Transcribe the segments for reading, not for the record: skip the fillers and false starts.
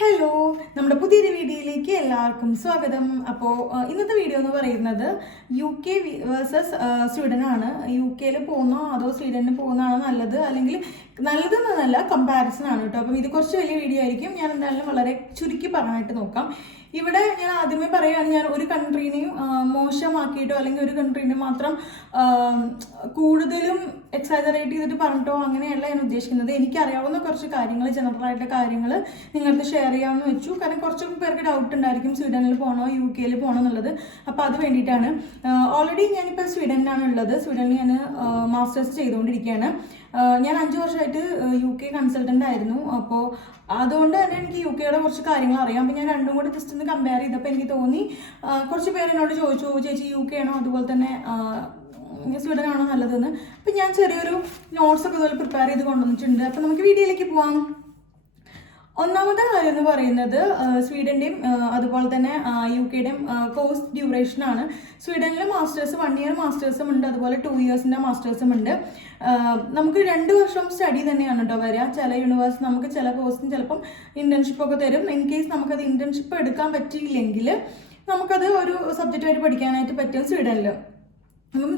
Hello, നമ്മുടെ പുതിയൊരു വീഡിയോയിലേക്ക് എല്ലാവർക്കും സ്വാഗതം. അപ്പോൾ ഇന്നത്തെ വീഡിയോ എന്ന് പറയുന്നത് UK വേഴ്സസ് സ്വീഡൻ ആണ്. UK പോകുന്നോ അതോ സ്വീഡനിൽ പോകുന്നതാണോ നല്ലത്, അല്ലെങ്കിൽ നല്ലതെന്നല്ല, കമ്പാരിസൺ ആണ് കേട്ടോ. അപ്പം ഇത് കുറച്ച് വലിയ വീഡിയോ ആയിരിക്കും. ഞാൻ എന്തായാലും വളരെ ചുരുക്കി പറഞ്ഞിട്ട് നോക്കാം. ഇവിടെ ഞാൻ ആദ്യമേ പറയുകയാണ്, ഞാൻ ഒരു കൺട്രീനെയും മോശമാക്കിയിട്ടോ അല്ലെങ്കിൽ ഒരു കൺട്രീനെ മാത്രം കൂടുതലും എക്സാജറേറ്റ് ചെയ്തിട്ട് പറഞ്ഞിട്ടോ അങ്ങനെയല്ല ഞാൻ ഉദ്ദേശിക്കുന്നത്. എനിക്കറിയാവുന്ന കുറച്ച് കാര്യങ്ങൾ, ജനറൽ ആയിട്ടുള്ള കാര്യങ്ങൾ നിങ്ങളടുത്ത് ഷെയർ ചെയ്യാമെന്ന് വെച്ചു. കാരണം കുറച്ച് പേർക്ക് ഡൗട്ട് ഉണ്ടായിരിക്കും സ്വീഡനിൽ പോകണോ UK പോകണോ എന്നുള്ളത്. അപ്പോൾ അത് വേണ്ടിയിട്ടാണ്. ഓൾറെഡി ഞാനിപ്പോൾ സ്വീഡനിലാണ് ഉള്ളത്. സ്വീഡനിൽ ഞാൻ മാസ്റ്റേഴ്സ് ചെയ്തുകൊണ്ടിരിക്കുകയാണ്. ഞാൻ 5 വർഷമായിട്ട് UK കൺസൾട്ടൻ്റ് ആയിരുന്നു. അപ്പോൾ അതുകൊണ്ട് തന്നെ എനിക്ക് UKയുടെ കുറച്ച് കാര്യങ്ങൾ അറിയാം. അപ്പോൾ ഞാൻ രണ്ടും കൂടി ജസ്റ്റ് ഒന്ന് കമ്പയർ ചെയ്തപ്പോൾ എനിക്ക് തോന്നി, കുറച്ച് പേര് എന്നോട് ചോദിച്ചു, ചേച്ചി UK ആണോ അതുപോലെ തന്നെ സ്വീഡൻ ആണോ നല്ലതെന്ന്. അപ്പം ഞാൻ ചെറിയൊരു നോട്ട്സൊക്കെ ഇതുപോലെ പ്രിപ്പയർ ചെയ്ത് കൊണ്ടുവന്നിട്ടുണ്ട്. അപ്പം നമുക്ക് വീഡിയോയിലേക്ക് പോവാം. ഒന്നാമത്തെ കാര്യം എന്ന് പറയുന്നത് സ്വീഡൻ്റെയും അതുപോലെ തന്നെ UKയുടെയും കോഴ്സ് ഡ്യൂറേഷൻ ആണ്. സ്വീഡനിൽ മാസ്റ്റേഴ്സ് 1 ഇയർ മാസ്റ്റേഴ്സും ഉണ്ട്, അതുപോലെ 2 ഇയേഴ്സിൻ്റെ മാസ്റ്റേഴ്സും ഉണ്ട്. നമുക്ക് 2 വർഷം സ്റ്റഡി തന്നെയാണ് കേട്ടോ വരിക. ചില യൂണിവേഴ്സിറ്റി നമുക്ക് ചില കോഴ്സിന് ചിലപ്പം ഇന്റേൺഷിപ്പ് ഒക്കെ തരും. ഇൻ കേസ് നമുക്കത് ഇന്റേൺഷിപ്പ് എടുക്കാൻ പറ്റിയില്ലെങ്കിൽ നമുക്കത് ഒരു സബ്ജക്റ്റായിട്ട് പഠിക്കാനായിട്ട് പറ്റും സ്വീഡനിൽ. അപ്പം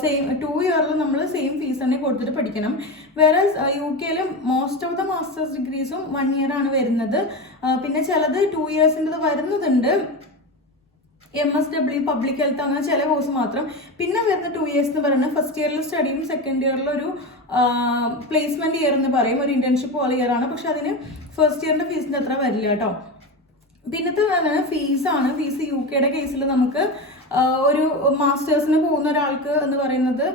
സെയിം 2 ഇയറിൽ നമ്മൾ സെയിം ഫീസ് തന്നെ കൊടുത്തിട്ട് പഠിക്കണം. വേറെ UKയിൽ മോസ്റ്റ് ഓഫ് ദ മാസ്റ്റേഴ്സ് ഡിഗ്രീസും 1 ഇയർ ആണ് വരുന്നത്. പിന്നെ ചിലത് 2 ഇയേഴ്സിൻ്റെ വരുന്നതുണ്ട്. MSW പബ്ലിക് ഹെൽത്ത് അങ്ങനെ ചില കോഴ്സ് മാത്രം. പിന്നെ വരുന്ന 2 ഇയേഴ്സ് എന്ന് പറയുന്നത് ഫസ്റ്റ് ഇയറിൽ സ്റ്റഡിയും സെക്കൻഡ് ഇയറിൽ ഒരു പ്ലേസ്മെന്റ് ഇയർ എന്ന് പറയും, ഒരു ഇന്റേൺഷിപ്പ് പോലെ ഇയർ ആണ്. പക്ഷെ അതിന് ഫസ്റ്റ് ഇയറിന്റെ ഫീസിന്റെ അത്ര വരില്ല കേട്ടോ. പിന്നത്തെ പറയുന്നത് ഫീസാണ്. ഫീസ് UKയുടെ കേസിൽ നമുക്ക് ഒരു മാസ്റ്റേഴ്സിന് പോകുന്ന ഒരാൾക്ക് എന്ന് പറയുന്നത്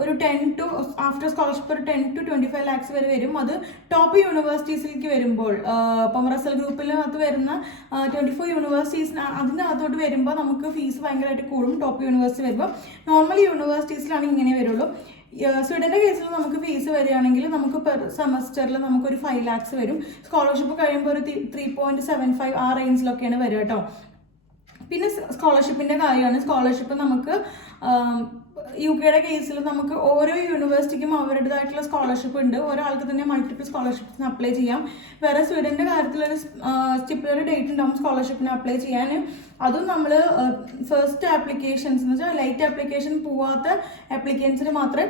ഒരു 10 to ആഫ്റ്റർ സ്കോളർഷിപ്പ് ഒരു 10 to 25 lakhs വരെ വരും. അത് ടോപ്പ് യൂണിവേഴ്സിറ്റീസിലേക്ക് വരുമ്പോൾ ഇപ്പം റസൽ ഗ്രൂപ്പിനകത്ത് വരുന്ന 24 യൂണിവേഴ്സിറ്റീസിന് അതിനകത്തോട്ട് വരുമ്പോൾ നമുക്ക് ഫീസ് ഭയങ്കരമായിട്ട് കൂടും. ടോപ്പ് യൂണിവേഴ്സിറ്റി വരുമ്പോൾ നോർമൽ യൂണിവേഴ്സിറ്റീസിലാണ് ഇങ്ങനെ വരുള്ളൂ. സ്വീഡന്റെ കേസിൽ നമുക്ക് ഫീസ് വരികയാണെങ്കിൽ നമുക്ക് പെർ സെമസ്റ്ററിൽ നമുക്കൊരു 5 lakhs വരും. സ്കോളർഷിപ്പ് കഴിയുമ്പോൾ ഒരു 3.75 ആ റേഞ്ചിലൊക്കെയാണ് വരിക കേട്ടോ. പിന്നെ സ്കോളർഷിപ്പിന്റെ കാര്യമാണ്. സ്കോളർഷിപ്പ് നമുക്ക് UKയുടെ കേസിൽ നമുക്ക് ഓരോ യൂണിവേഴ്സിറ്റിക്കും അവരുടേതായിട്ടുള്ള സ്കോളർഷിപ്പ് ഉണ്ട്. ഒരാൾക്ക് തന്നെ മൾട്ടിപ്പിൾ സ്കോളർഷിപ്സിന് അപ്ലൈ ചെയ്യാം. വേറെ സ്വീഡന്റെ കാര്യത്തിലൊരു സ്റ്റിപ്പുലർ ഡേറ്റ് ഉണ്ടാവും സ്കോളർഷിപ്പിന് അപ്ലൈ ചെയ്യാൻ. അതും നമ്മൾ ഫസ്റ്റ് ആപ്ലിക്കേഷൻസ് എന്ന് വെച്ചാൽ ലൈറ്റ് ആപ്ലിക്കേഷൻ പോവാത്ത ആപ്ലിക്കൻസിന് മാത്രമേ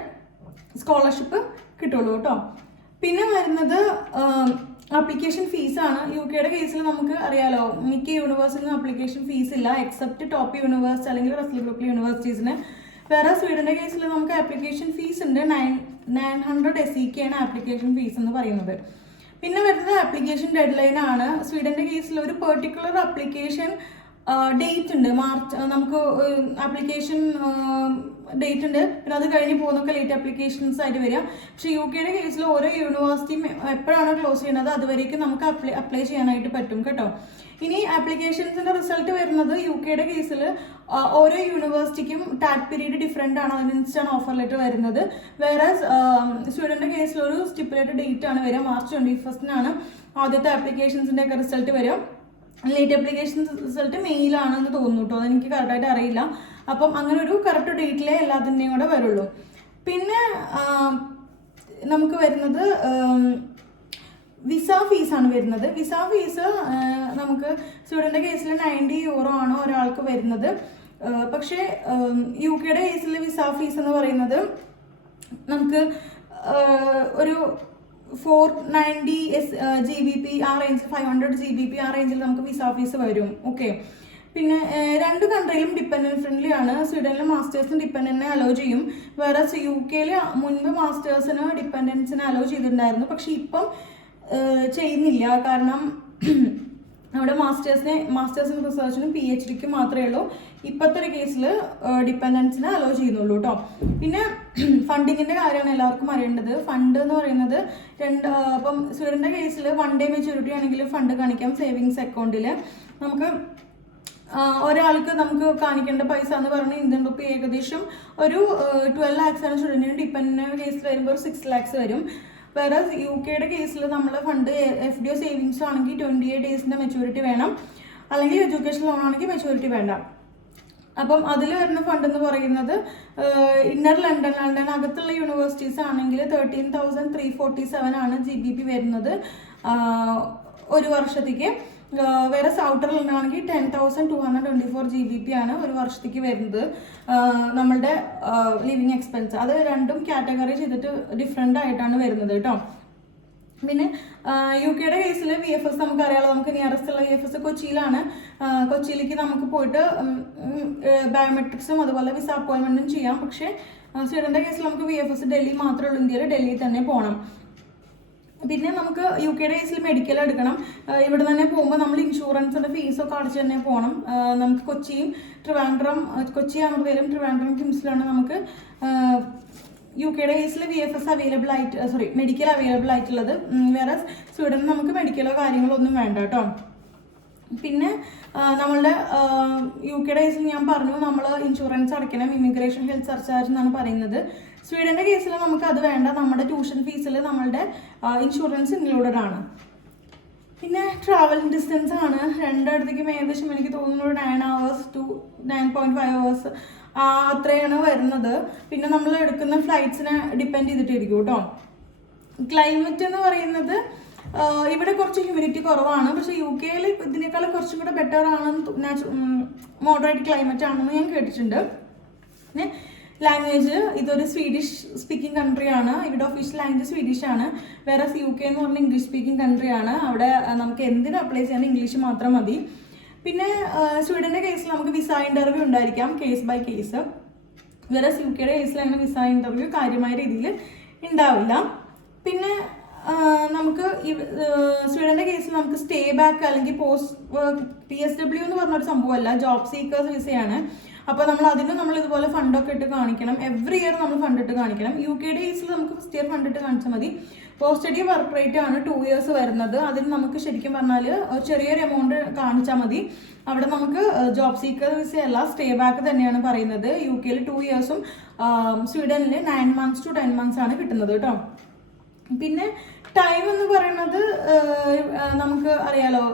സ്കോളർഷിപ്പ് കിട്ടുള്ളൂ കേട്ടോ. പിന്നെ വരുന്നത് ആപ്ലിക്കേഷൻ ഫീസാണ്. UKയുടെ കേസിൽ നമുക്ക് അറിയാലോ, മിക്ക യൂണിവേഴ്സിറ്റിനും ആപ്ലിക്കേഷൻ ഫീസ് ഇല്ല, എക്സെപ്റ്റ് ടോപ്പ് യൂണിവേഴ്സിറ്റി അല്ലെങ്കിൽ റസൽ ഗ്രൂപ്പ് യൂണിവേഴ്സിറ്റീസിന്. വേറെ സ്വീഡന്റെ കേസിൽ നമുക്ക് ആപ്ലിക്കേഷൻ ഫീസ് ഉണ്ട്. 900 SEK ആണ് ആപ്ലിക്കേഷൻ ഫീസ് എന്ന് പറയുന്നത്. പിന്നെ വരുന്നത് ആപ്ലിക്കേഷൻ ഡെഡ് ലൈൻ ആണ്. സ്വീഡന്റെ കേസിൽ ഒരു പെർട്ടിക്കുലർ ആപ്ലിക്കേഷൻ ഡേറ്റ് ഉണ്ട്. നമുക്ക് ആപ്ലിക്കേഷൻ ഡേറ്റ് ഉണ്ട്. പിന്നെ അത് കഴിഞ്ഞ് പോകുന്നൊക്കെ ലേറ്റ് ആപ്ലിക്കേഷൻസ് ആയിട്ട് വരിക. പക്ഷെ UKയുടെ കേസിൽ ഓരോ യൂണിവേഴ്സിറ്റിയും എപ്പോഴാണ് ക്ലോസ് ചെയ്യുന്നത് അതുവരേക്കും നമുക്ക് അപ്ലൈ ചെയ്യാനായിട്ട് പറ്റും കേട്ടോ. ഇനി ആപ്ലിക്കേഷൻസിന്റെ റിസൾട്ട് വരുന്നത് UKയുടെ കേസിൽ ഓരോ യൂണിവേഴ്സിറ്റിക്കും ടാറ്റ് പീരീഡ് ഡിഫറെൻ്റ് ആണ്, അതിനനുസരിച്ചാണ് ഓഫർ ലെറ്റർ വരുന്നത്. വേറെ സ്വീഡന്റെ കേസിൽ ഒരു സ്റ്റിപ്പുലേറ്റഡ് ഡേറ്റ് ആണ് വരിക. മാർച്ച് 21 ആദ്യത്തെ ആപ്ലിക്കേഷൻസിന്റെ ഒക്കെ റിസൾട്ട് വരിക. ലേറ്റ് ആപ്ലിക്കേഷൻ റിസൾട്ട് മെയിലാണെന്ന് തോന്നുന്നു കേട്ടോ, അതെനിക്ക് കറക്റ്റായിട്ട് അറിയില്ല. അപ്പം അങ്ങനെ ഒരു കറക്റ്റ് ഡേറ്റിലേ എല്ലാത്തിൻ്റെയും കൂടെ വരുള്ളൂ. പിന്നെ നമുക്ക് വരുന്നത് വിസ ഫീസാണ് വരുന്നത്. വിസ ഫീസ് നമുക്ക് സ്വീഡന്റെ കേസിൽ 90 euro ആണ് ഒരാൾക്ക് വരുന്നത്. പക്ഷേ UKയുടെ കേസിൽ വിസ ഫീസ് എന്ന് പറയുന്നത് നമുക്ക് ഒരു 490 GBP ആ റേഞ്ച്, 500 GBP ആ റേഞ്ചിൽ നമുക്ക് വിസ ഫീസ് വരും. ഓക്കെ. പിന്നെ 2 കൺട്രിയിലും ഡിപ്പെൻഡൻറ്റ് ഫ്രണ്ട്ലി ആണ്. സ്വീഡനിൽ മാസ്റ്റേഴ്സിന് ഡിപ്പെൻഡൻറ്റിനെ അലോ ചെയ്യും. വേറെ UKയിൽ മുൻപ് മാസ്റ്റേഴ്സിന് ഡിപ്പെൻഡൻസിനെ അലോ ചെയ്തിട്ടുണ്ടായിരുന്നു. പക്ഷെ ഇപ്പം ചെയ്യുന്നില്ല. കാരണം അവിടെ മാസ്റ്റേഴ്സിനും റിസർച്ചിനും PhDക്കും മാത്രമേ ഉള്ളൂ. ഇപ്പോഴത്തെ ഒരു കേസിൽ ഡിപ്പെൻഡൻസിനെ അലോ ചെയ്യുന്നുള്ളൂ കേട്ടോ. പിന്നെ ഫണ്ടിങ്ങിൻ്റെ കാര്യമാണ് എല്ലാവർക്കും അറിയേണ്ടത്. ഫണ്ട് എന്ന് പറയുന്നത് അപ്പം സ്വീഡന്റെ കേസിൽ 1 day മെച്യൂരിറ്റി ആണെങ്കിൽ ഫണ്ട് കാണിക്കാം സേവിങ്സ് അക്കൗണ്ടിൽ. നമുക്ക് ഒരാൾക്ക് നമുക്ക് കാണിക്കേണ്ട പൈസ എന്ന് പറഞ്ഞാൽ ഇന്ത്യൻ റുപ്പി ഏകദേശം ഒരു 12 lakhs ആണ്. സ്റ്റുഡൻറ്റിന് ഡിപ്പെൻഡൻ്റ് കേസിൽ വരുമ്പോൾ 6 lakhs വരും. വേറെ UKയുടെ കേസിൽ നമ്മൾ ഫണ്ട് FDO സേവിങ്സ് ആണെങ്കിൽ 28 days മെച്യൂരിറ്റി വേണം, അല്ലെങ്കിൽ എഡ്യൂക്കേഷൻ ലോൺ ആണെങ്കിൽ മെച്യൂരിറ്റി വേണ്ട. അപ്പം അതിൽ വരുന്ന ഫണ്ട് എന്ന് പറയുന്നത് ഇന്നർ ലണ്ടൻ അകത്തുള്ള യൂണിവേഴ്സിറ്റീസ് ആണെങ്കിൽ 13,347 ആണ് GBP വരുന്നത്. ഒരു വർഷത്തേക്ക്. വേറെ ഔട്ടറിലാണെങ്കിൽ 10,224 GBP ആണ് ഒരു വർഷത്തേക്ക് വരുന്നത് നമ്മളുടെ ലിവിങ് എക്സ്പെൻസ്. അത് രണ്ടും കാറ്റഗറി ചെയ്തിട്ട് ഡിഫറെൻ്റ് ആയിട്ടാണ് വരുന്നത് കേട്ടോ. പിന്നെ UK കേസിൽ VFS നമുക്കറിയാലോ, നമുക്ക് നിയറസ്റ്റ് ഉള്ള VFS കൊച്ചിയിലാണ്. കൊച്ചിയിലേക്ക് നമുക്ക് പോയിട്ട് ബയോമെട്രിക്സും അതുപോലെ വിസ അപ്പോയിൻമെൻറ്റും ചെയ്യാം. പക്ഷേ സ്വീഡൻ്റെ കേസിൽ നമുക്ക് VFS ഡൽഹി മാത്രമേ ഉള്ളൂ, ഇന്ത്യയിൽ ഡൽഹിയിൽ തന്നെ പോകണം. പിന്നെ നമുക്ക് UK കേസിൽ മെഡിക്കൽ എടുക്കണം. ഇവിടെ തന്നെ പോകുമ്പോൾ നമ്മൾ ഇൻഷുറൻസിൻ്റെ ഫീസൊക്കെ അടച്ച് തന്നെ പോകണം. നമുക്ക് കൊച്ചിയും ട്രിവാൻഡ്രം, കൊച്ചി ആകുമ്പോഴത്തേലും ട്രിവാൻഡ്രം കിംസിലാണ് നമുക്ക് UK കേസിൽ VFS അവൈലബിൾ ആയിട്ട് മെഡിക്കൽ അവൈലബിൾ ആയിട്ടുള്ളത്. വേറെ സ്വീഡനിൽ നമുക്ക് മെഡിക്കലോ കാര്യങ്ങളോ ഒന്നും വേണ്ട കേട്ടോ. പിന്നെ നമ്മളുടെ UK കേസിൽ ഞാൻ പറഞ്ഞു നമ്മൾ ഇൻഷുറൻസ് അടയ്ക്കണം, ഇമിഗ്രേഷൻ ഹെൽത്ത് സർചാർജ് എന്നാണ് പറയുന്നത്. സ്വീഡൻ്റെ കേസിൽ നമുക്ക് അത് വേണ്ട, നമ്മുടെ ട്യൂഷൻ ഫീസിൽ നമ്മളുടെ ഇൻഷുറൻസ് ഇൻക്ലൂഡഡ് ആണ്. പിന്നെ ട്രാവൽ ഡിസ്റ്റൻസ് ആണ്, രണ്ടിടത്തേക്കും ഏകദേശം എനിക്ക് തോന്നുന്നു 9 hours to 9.5 hours അത്രയാണ് വരുന്നത്. പിന്നെ നമ്മൾ എടുക്കുന്ന ഫ്ലൈറ്റ്സിനെ ഡിപ്പെൻഡ് ചെയ്തിട്ടിരിക്കും കേട്ടോ. ക്ലൈമറ്റ് എന്ന് പറയുന്നത് ഇവിടെ കുറച്ച് ഹ്യൂമിഡിറ്റി കുറവാണ്, പക്ഷേ UK ഇതിനേക്കാളും കുറച്ചും കൂടെ ബെറ്റർ ആണെന്ന്, മോഡറേറ്റ് ക്ലൈമറ്റ് ആണെന്ന് ഞാൻ കേട്ടിട്ടുണ്ട്. പിന്നെ ലാംഗ്വേജ്, ഇതൊരു സ്വീഡിഷ് സ്പീക്കിംഗ് കൺട്രിയാണ്, ഇവിടെ ഒഫീഷ്യൽ ലാംഗ്വേജ് സ്വീഡിഷ് ആണ്. വേറെ UK എന്ന് പറഞ്ഞാൽ ഇംഗ്ലീഷ് സ്പീക്കിംഗ് കൺട്രിയാണ്, അവിടെ നമുക്ക് എന്തിനും അപ്ലൈ ചെയ്യാൻ ഇംഗ്ലീഷ് മാത്രം മതി. പിന്നെ സ്വീഡൻ്റെ കേസിൽ നമുക്ക് വിസ ഇൻ്റർവ്യൂ ഉണ്ടായിരിക്കാം, കേസ് ബൈ കേസ്. വേറെ UK കേസിൽ അങ്ങനെ വിസ ഇൻ്റർവ്യൂ കാര്യമായ രീതിയിൽ ഉണ്ടാവില്ല. പിന്നെ നമുക്ക് സ്വീഡൻ്റെ കേസിൽ നമുക്ക് സ്റ്റേ ബാക്ക് അല്ലെങ്കിൽ PSW എന്ന് പറഞ്ഞൊരു സംഭവമല്ല, ജോബ് സീക്കേഴ്സ് വിസയാണ്. അപ്പോൾ നമ്മൾ ഇതുപോലെ ഫണ്ടൊക്കെ ഇട്ട് കാണിക്കണം. എവറി ഇയർ നമ്മൾ ഫണ്ട് ഇട്ട് കാണിക്കണം. UK കേസിൽ നമുക്ക് ഫസ്റ്റ് ഇയർ ഫണ്ട് ഇട്ട് കാണിച്ചാൽ മതി. പോസ്റ്റ് സ്റ്റഡി വർക്ക് റേറ്റ് ആണ് 2 years വരുന്നത്. അതിന് നമുക്ക് ശരിക്കും പറഞ്ഞാൽ ചെറിയൊരു എമൗണ്ട് കാണിച്ചാൽ മതി. അവിടെ നമുക്ക് ജോബ് സീക്കർ വിസയല്ല, സ്റ്റേ ബാക്ക് തന്നെയാണ് പറയുന്നത്. UK 2 years, സ്വീഡനിൽ 9 months to 10 months ആണ് കിട്ടുന്നത് കേട്ടോ. പിന്നെ ടൈം എന്ന് പറയുന്നത് നമുക്ക് അറിയാലോ,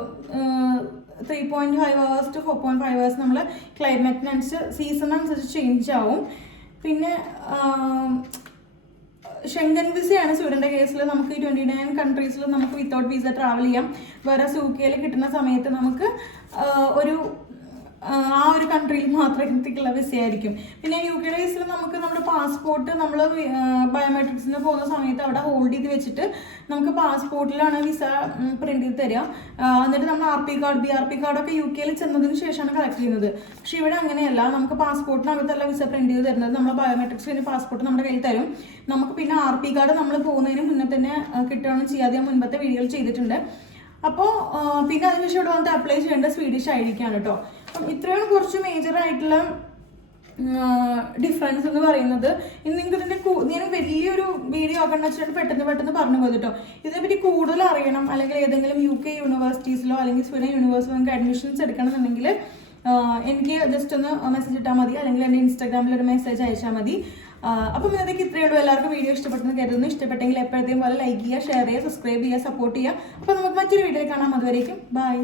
3.5 hours to 4.5 hours നമ്മൾ ക്ലൈമറ്റിനനുസരിച്ച് സീസണനുസരിച്ച് ചേഞ്ച് ആവും. പിന്നെ ഷെങ്കൻ വിസയാണ് സ്വീഡൻ്റെ കേസിൽ. നമുക്ക് 29 countries നമുക്ക് വിത്തൗട്ട് വിസ ട്രാവൽ ചെയ്യാം. വേറെ UK കിട്ടുന്ന സമയത്ത് നമുക്ക് ആ ഒരു കൺട്രിയിൽ മാത്രമേക്കുള്ള വിസയായിരിക്കും. പിന്നെ UK കേസിൽ നമുക്ക് നമ്മുടെ പാസ്പോർട്ട് നമ്മൾ ബയോമെട്രിക്സിന് പോകുന്ന സമയത്ത് അവിടെ ഹോൾഡ് ചെയ്ത് വെച്ചിട്ട് നമുക്ക് പാസ്പോർട്ടിലാണ് വിസ പ്രിന്റ് ചെയ്ത് തരിക. എന്നിട്ട് നമ്മൾ RP കാർഡ് BRP കാർഡൊക്കെ UK ചെന്നതിന് ശേഷമാണ് കളക്ട് ചെയ്യുന്നത്. പക്ഷെ ഇവിടെ അങ്ങനെയല്ല, നമുക്ക് പാസ്പോർട്ടിനകത്തല്ല വിസ പ്രിന്റ് ചെയ്ത് തരുന്നത്. നമ്മൾ ബയോമെട്രിക്സ് കഴിഞ്ഞ് പാസ്പോർട്ട് നമ്മുടെ കയ്യിൽ തരും. നമുക്ക് പിന്നെ RP കാർഡ് നമ്മൾ പോകുന്നതിന് മുന്നേ തന്നെ കിട്ടുകയാണ് ചെയ്യാതെ മുൻപത്തെ വീഡിയോയിൽ ചെയ്തിട്ടുണ്ട്. അപ്പോൾ പിന്നെ അതിനുശേഷം ഇവിടെ വന്നിട്ട് അപ്ലൈ ചെയ്യേണ്ട സ്വീഡിഷ് ID ആണ് കേട്ടോ. അപ്പം ഇത്രയാണ് കുറച്ച് മേജർ ആയിട്ടുള്ള ഡിഫറൻസ് എന്ന് പറയുന്നത്. നിങ്ങൾക്ക് ഇതിൻ്റെ ഞാൻ വലിയൊരു വീഡിയോ ആക്കണം വെച്ചിട്ട് പെട്ടെന്ന് പറഞ്ഞു പോയത് കേട്ടോ. ഇതിനെപ്പറ്റി കൂടുതൽ അറിയണം, അല്ലെങ്കിൽ ഏതെങ്കിലും UK യൂണിവേഴ്സിറ്റീസിലോ അല്ലെങ്കിൽ സ്വീഡൻ യൂണിവേഴ്സിറ്റിയിലോ നിങ്ങൾക്ക് അഡ്മിഷൻസ് എടുക്കണമെന്നുണ്ടെങ്കിൽ എനിക്ക് ജസ്റ്റ് ഒന്ന് മെസ്സേജ് ഇട്ടാൽ മതി, അല്ലെങ്കിൽ എൻ്റെ ഇൻസ്റ്റാഗ്രാമിൽ ഒരു മെസ്സേജ് അയച്ചാൽ മതി. അപ്പം ഇതൊക്കെ ഇത്രയേ ഉള്ളൂ. എല്ലാവർക്കും വീഡിയോ ഇഷ്ടപ്പെട്ടെന്ന് കരുതുന്നു. ഇഷ്ടപ്പെട്ടെങ്കിൽ എപ്പോഴത്തെയും പോലെ ലൈക്ക് ചെയ്യുക, ഷെയർ ചെയ്യുക, സബ്സ്ക്രൈബ് ചെയ്യുക, സപ്പോർട്ട് ചെയ്യുക. അപ്പോൾ നമുക്ക് മറ്റൊരു വീഡിയോ കാണാം. അതുവരേക്കും ബൈ.